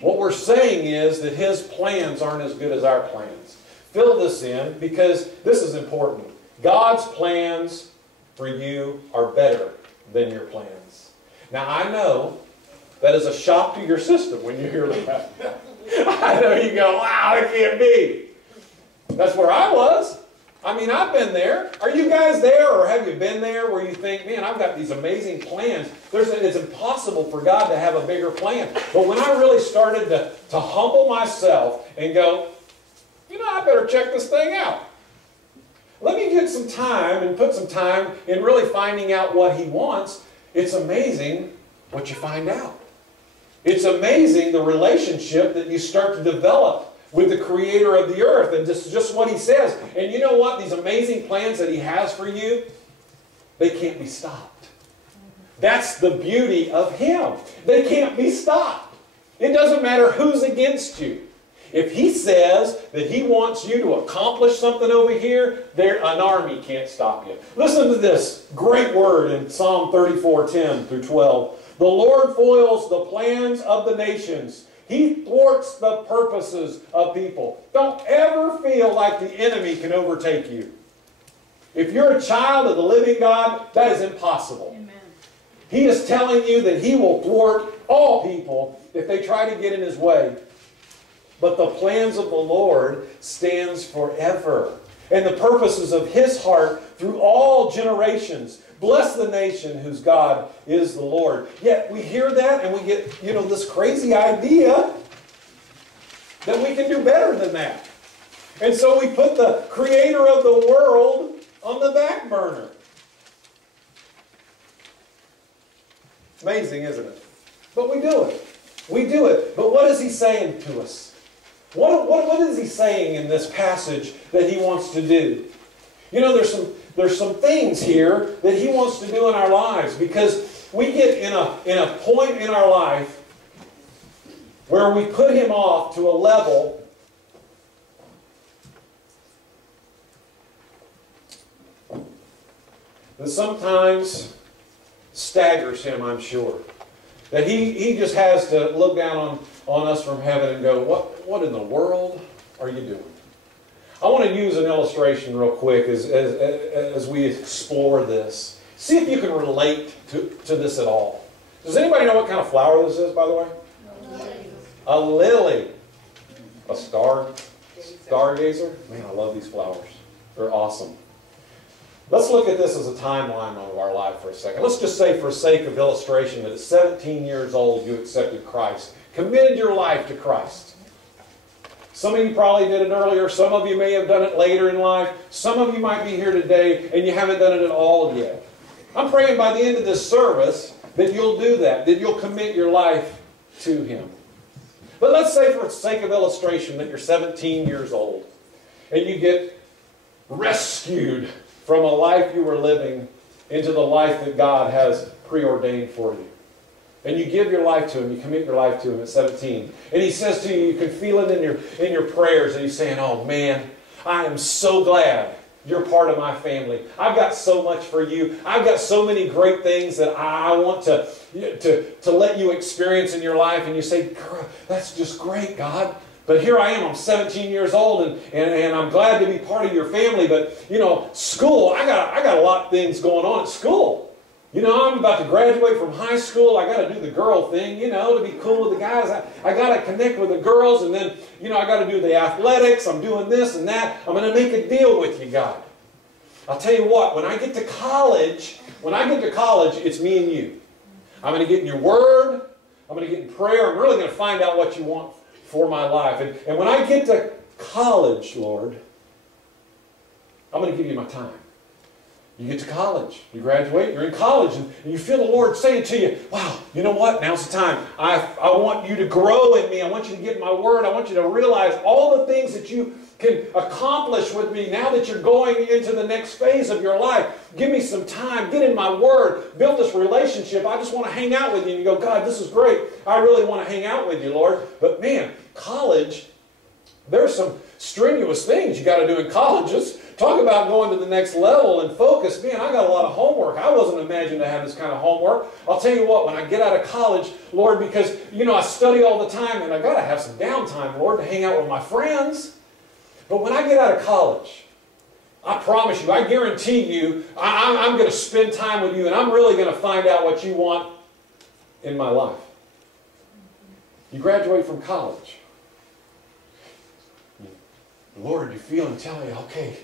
What we're saying is that His plans aren't as good as our plans. Fill this in because this is important. God's plans for you are better than your plans. Now I know that is a shock to your system when you hear that. I know you go, wow, it can't be. That's where I was. I mean, I've been there. Are you guys there, or have you been there where you think, man, I've got these amazing plans. It's impossible for God to have a bigger plan. But when I really started to humble myself and go, you know, I better check this thing out. Let me get some time and put some time in really finding out what He wants. It's amazing what you find out. It's amazing the relationship that you start to develop with the Creator of the earth, and just what He says. And you know what? These amazing plans that He has for you, they can't be stopped. That's the beauty of Him. They can't be stopped. It doesn't matter who's against you. If He says that He wants you to accomplish something over here, an army can't stop you. Listen to this great word in Psalm 34:10-12. The Lord foils the plans of the nations. He thwarts the purposes of people. Don't ever feel like the enemy can overtake you. If you're a child of the living God, that is impossible. Amen. He is telling you that He will thwart all people if they try to get in His way. But the plans of the Lord stands forever, and the purposes of His heart through all generations. Bless the nation whose God is the Lord. Yet we hear that and we get, this crazy idea that we can do better than that. And so we put the Creator of the world on the back burner. Amazing, isn't it? But we do it. We do it. But what is He saying to us? What is He saying in this passage that He wants to do? You know, there's some things here that He wants to do in our lives, because we get in a point in our life where we put Him off to a level that sometimes staggers Him, I'm sure. That He just has to look down on us from heaven and go, what in the world are you doing? I want to use an illustration real quick as we explore this. See if you can relate to this at all. Does anybody know what kind of flower this is, by the way? A lily. A stargazer? Man, I love these flowers. They're awesome. Let's look at this as a timeline of our life for a second. Let's just say, for sake of illustration, that at 17 years old you accepted Christ. Committed your life to Christ. Some of you probably did it earlier. Some of you may have done it later in life. Some of you might be here today and you haven't done it at all yet. I'm praying by the end of this service that you'll do that you'll commit your life to Him. But let's say, for the sake of illustration, that you're 17 years old and you get rescued from a life you were living into the life that God has preordained for you. And you give your life to Him, you commit your life to Him at 17. And He says to you, you can feel it in your prayers, and He's saying, oh man, I am so glad you're part of my family. I've got so much for you. I've got so many great things that I want to let you experience in your life. And you say, that's just great, God. But here I am, I'm 17 years old, and I'm glad to be part of your family. But, school, I got a lot of things going on at school. I'm about to graduate from high school. I got to do the girl thing, to be cool with the guys. I got to connect with the girls, and then, I got to do the athletics. I'm doing this and that. I'm going to make a deal with you, God. I'll tell you what, when I get to college, it's me and you. I'm going to get in your Word. I'm going to get in prayer. I'm really going to find out what you want for my life. And when I get to college, Lord, I'm going to give you my time. You get to college, you graduate, you're in college, and you feel the Lord saying to you, wow, you know what? Now's the time. I want you to grow in me. I want you to get in my Word. I want you to realize all the things that you can accomplish with me now that you're going into the next phase of your life. Give me some time. Get in my Word. Build this relationship. I just want to hang out with you. And you go, God, this is great. I really want to hang out with you, Lord. But man, college, there's some strenuous things you got to do in college. talk about going to the next level and focus. Man, I got a lot of homework. I wasn't imagining to have this kind of homework. I'll tell you what, when I get out of college, Lord, because, I study all the time, and I got to have some downtime, Lord, to hang out with my friends. But when I get out of college, I promise you, I guarantee you, I'm going to spend time with you, and I'm really going to find out what you want in my life. You graduate from college. Lord, you feel and tell you, okay,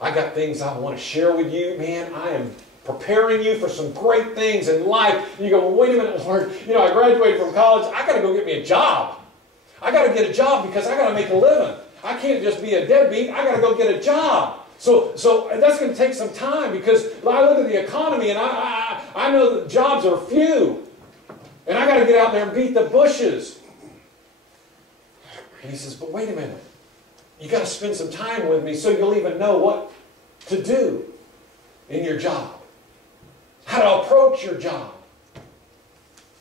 I got things I want to share with you. Man, I am preparing you for some great things in life. And you go, well, wait a minute, Lord. I graduated from college. I got to go get me a job. I got to get a job because I got to make a living. I can't just be a deadbeat. I got to go get a job. So that's going to take some time because I look at the economy and I know that jobs are few. And I got to get out there and beat the bushes. And he says, but wait a minute. You got to spend some time with me so you'll even know what to do in your job. How to approach your job.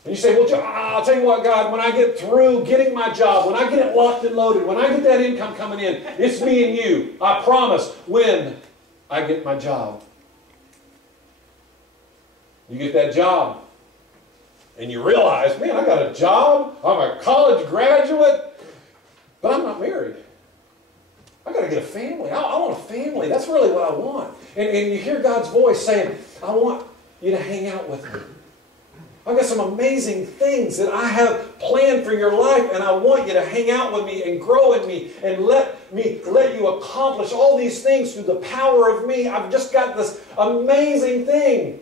And you say, well, I'll tell you what, God, when I get through getting my job, when I get it locked and loaded, when I get that income coming in, it's me and you. I promise when I get my job. You get that job. And you realize, man, I got a job. I'm a college graduate. But I'm not married. I got to get a family. I want a family. That's really what I want. And you hear God's voice saying, I want you to hang out with me. I've got some amazing things that I have planned for your life, and I want you to hang out with me and grow in me and let you accomplish all these things through the power of me. I've just got this amazing thing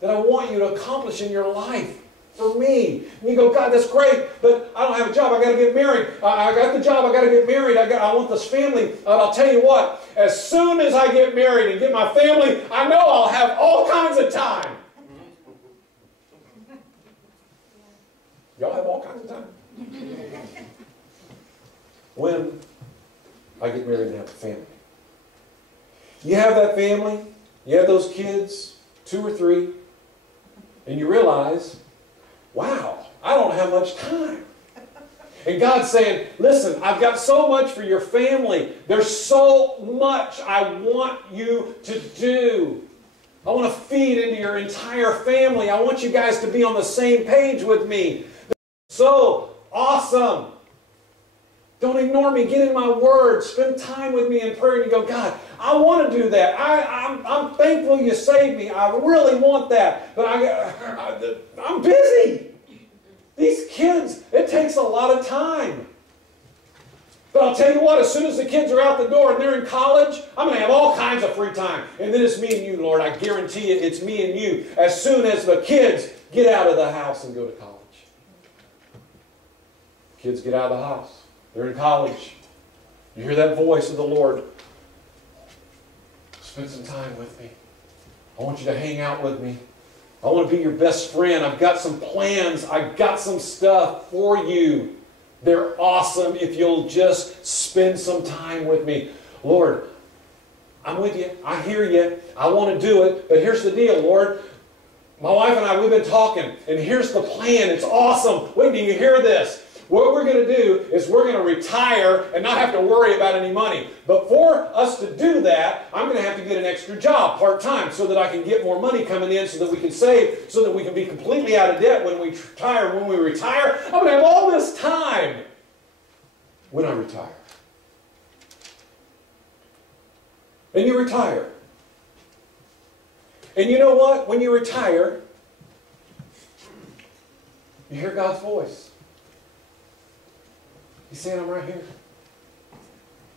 that I want you to accomplish in your life. For me. And you go, God, that's great, but I don't have a job. I got to get married. I got the job. I got to get married. I want this family. I'll tell you what, as soon as I get married and get my family, I know I'll have all kinds of time. Y'all have all kinds of time? When I get married and have a family. You have that family, you have those kids, 2 or 3, and you realize, wow, I don't have much time. And God's saying, listen, I've got so much for your family. There's so much I want you to do. I want to feed into your entire family. I want you guys to be on the same page with me. So awesome. Don't ignore me. Get in my word. Spend time with me in prayer. And you go, God, I want to do that. I'm thankful you saved me. I really want that. But I'm busy. These kids, it takes a lot of time. But I'll tell you what, as soon as the kids are out the door and they're in college, I'm going to have all kinds of free time. And then it's me and you, Lord. I guarantee you, it's me and you as soon as the kids get out of the house and go to college. Kids get out of the house. They're in college. You hear that voice of the Lord. Spend some time with me. I want you to hang out with me. I want to be your best friend. I've got some plans. I've got some stuff for you. They're awesome if you'll just spend some time with me. Lord, I'm with you. I hear you. I want to do it. But here's the deal, Lord. My wife and I, we've been talking. And here's the plan. It's awesome. Wait, do you hear this? What we're going to do is we're going to retire and not have to worry about any money. But for us to do that, I'm going to have to get an extra job part-time so that I can get more money coming in so that we can save, so that we can be completely out of debt when we retire. When we retire, I'm going to have all this time when I retire. And you retire. And you know what? When you retire, you hear God's voice. He's saying, I'm right here.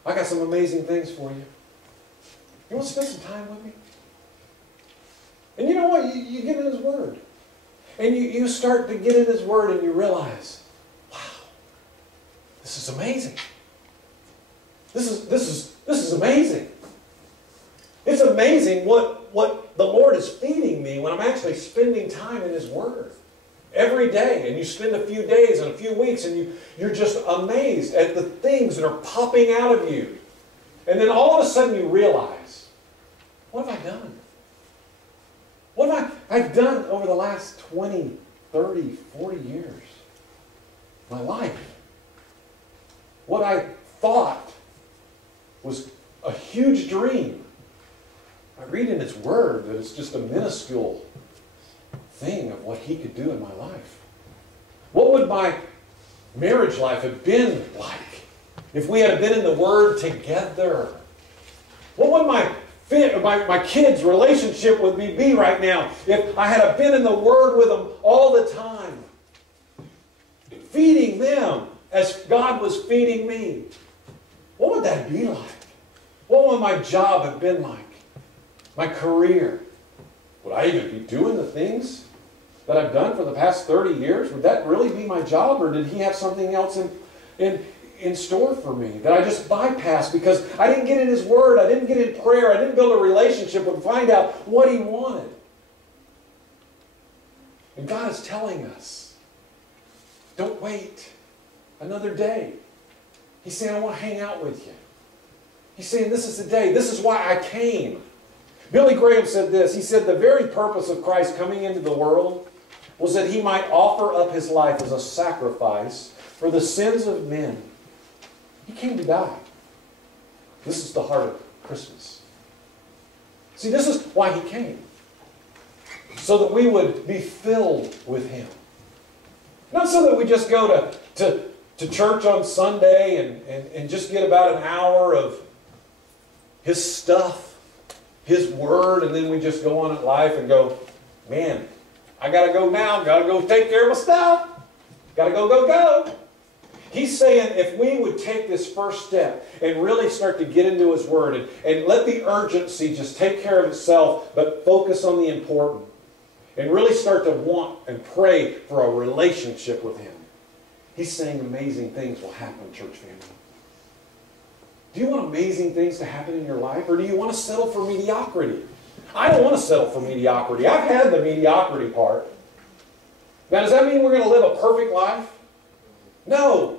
I got some amazing things for you. You want to spend some time with me? And you know what? You get in His Word. And you start to get in His Word and you realize, wow, this is amazing. This is amazing. It's amazing what the Lord is feeding me when I'm actually spending time in His Word. Every day, and you spend a few days and a few weeks, and you're just amazed at the things that are popping out of you. And then all of a sudden you realize, what have I done? What have I've done over the last 20, 30, 40 years? My life. What I thought was a huge dream Word that it's just a minuscule thing of what He could do in my life. What would my marriage life have been like if we had been in the Word together? What would my kids' relationship with me be right now if I had been in the Word with them all the time? Feeding them as God was feeding me. What would that be like? What would my job have been like? My career? Would I even be doing the things that I've done for the past 30 years? Would that really be my job, or did He have something else in store for me that I just bypassed because I didn't get in His Word, I didn't get in prayer, I didn't build a relationship and find out what He wanted? And God is telling us, don't wait another day. He's saying, I want to hang out with you. He's saying, this is the day. This is why I came. Billy Graham said this. He said, the very purpose of Christ coming into the world was that He might offer up His life as a sacrifice for the sins of men. He came to die. This is the heart of Christmas. See, this is why He came. So that we would be filled with Him. Not so that we just go to church on Sunday and just get about an hour of His stuff, His Word, and then we just go on at life and go, man, I got to go now. Got to go take care of my stuff. Got to go. He's saying if we would take this first step and really start to get into His Word and let the urgency just take care of itself, but focus on the important, and really start to want and pray for a relationship with Him, He's saying amazing things will happen, church family. Do you want amazing things to happen in your life, or do you want to settle for mediocrity? I don't want to settle for mediocrity. I've had the mediocrity part. Now, does that mean we're going to live a perfect life? No.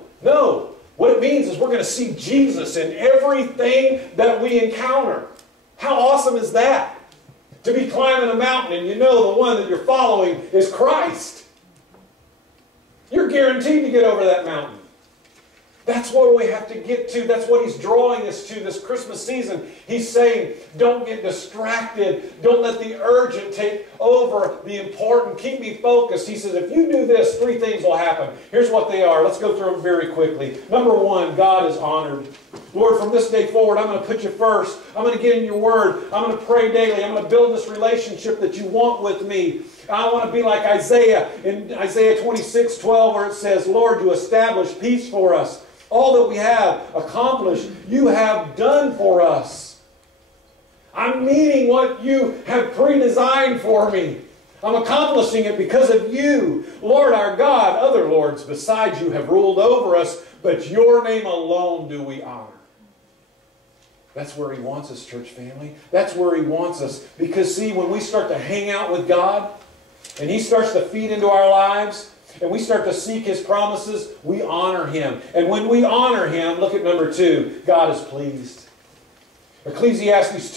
What it means is we're going to see Jesus in everything that we encounter. How awesome is that? To be climbing a mountain and you know the one that you're following is Christ. You're guaranteed to get over that mountain. That's what we have to get to. That's what He's drawing us to this Christmas season. He's saying, don't get distracted. Don't let the urgent take over the important. Keep me focused. He says, if you do this, 3 things will happen. Here's what they are. Let's go through them very quickly. Number 1, God is honored. Lord, from this day forward, I'm going to put you first. I'm going to get in your Word. I'm going to pray daily. I'm going to build this relationship that you want with me. I want to be like Isaiah in Isaiah 26:12, where it says, Lord, you establish peace for us. All that we have accomplished, you have done for us. I'm meeting what you have pre-designed for me. I'm accomplishing it because of you. Lord our God, other lords besides you have ruled over us, but your name alone do we honor. That's where He wants us, church family. That's where He wants us. Because see, when we start to hang out with God, and He starts to feed into our lives, and we start to seek His promises, we honor Him. And when we honor Him, look at number 2, God is pleased. Ecclesiastes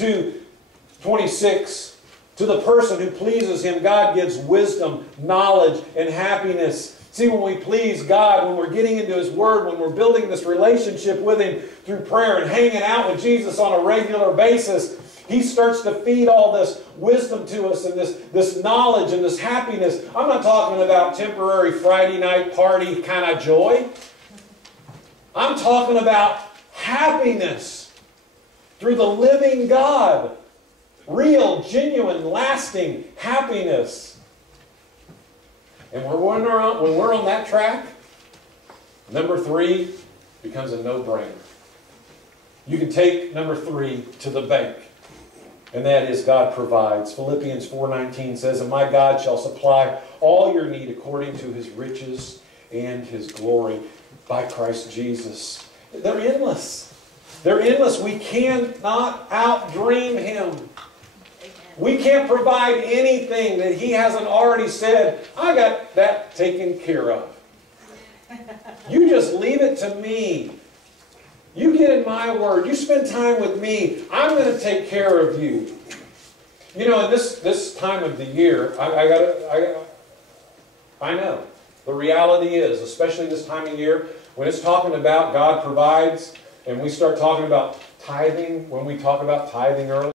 2:26, to the person who pleases Him, God gives wisdom, knowledge, and happiness. See, when we please God, when we're getting into His Word, when we're building this relationship with Him through prayer and hanging out with Jesus on a regular basis, He starts to feed all this wisdom to us and this knowledge and this happiness. I'm not talking about temporary Friday night party kind of joy. I'm talking about happiness through the living God. Real, genuine, lasting happiness. And when we're on that track, number 3 becomes a no-brainer. You can take number 3 to the bank. And that is God provides. Philippians 4:19 says, and my God shall supply all your need according to His riches and His glory by Christ Jesus. They're endless. They're endless. We cannot outdream Him. We can't provide anything that He hasn't already said, I got that taken care of. You just leave it to me. You get in my Word. You spend time with me. I'm going to take care of you. You know, in this time of the year, I know. The reality is, especially this time of year, when it's talking about God provides, and we start talking about tithing, when we talk about tithing early,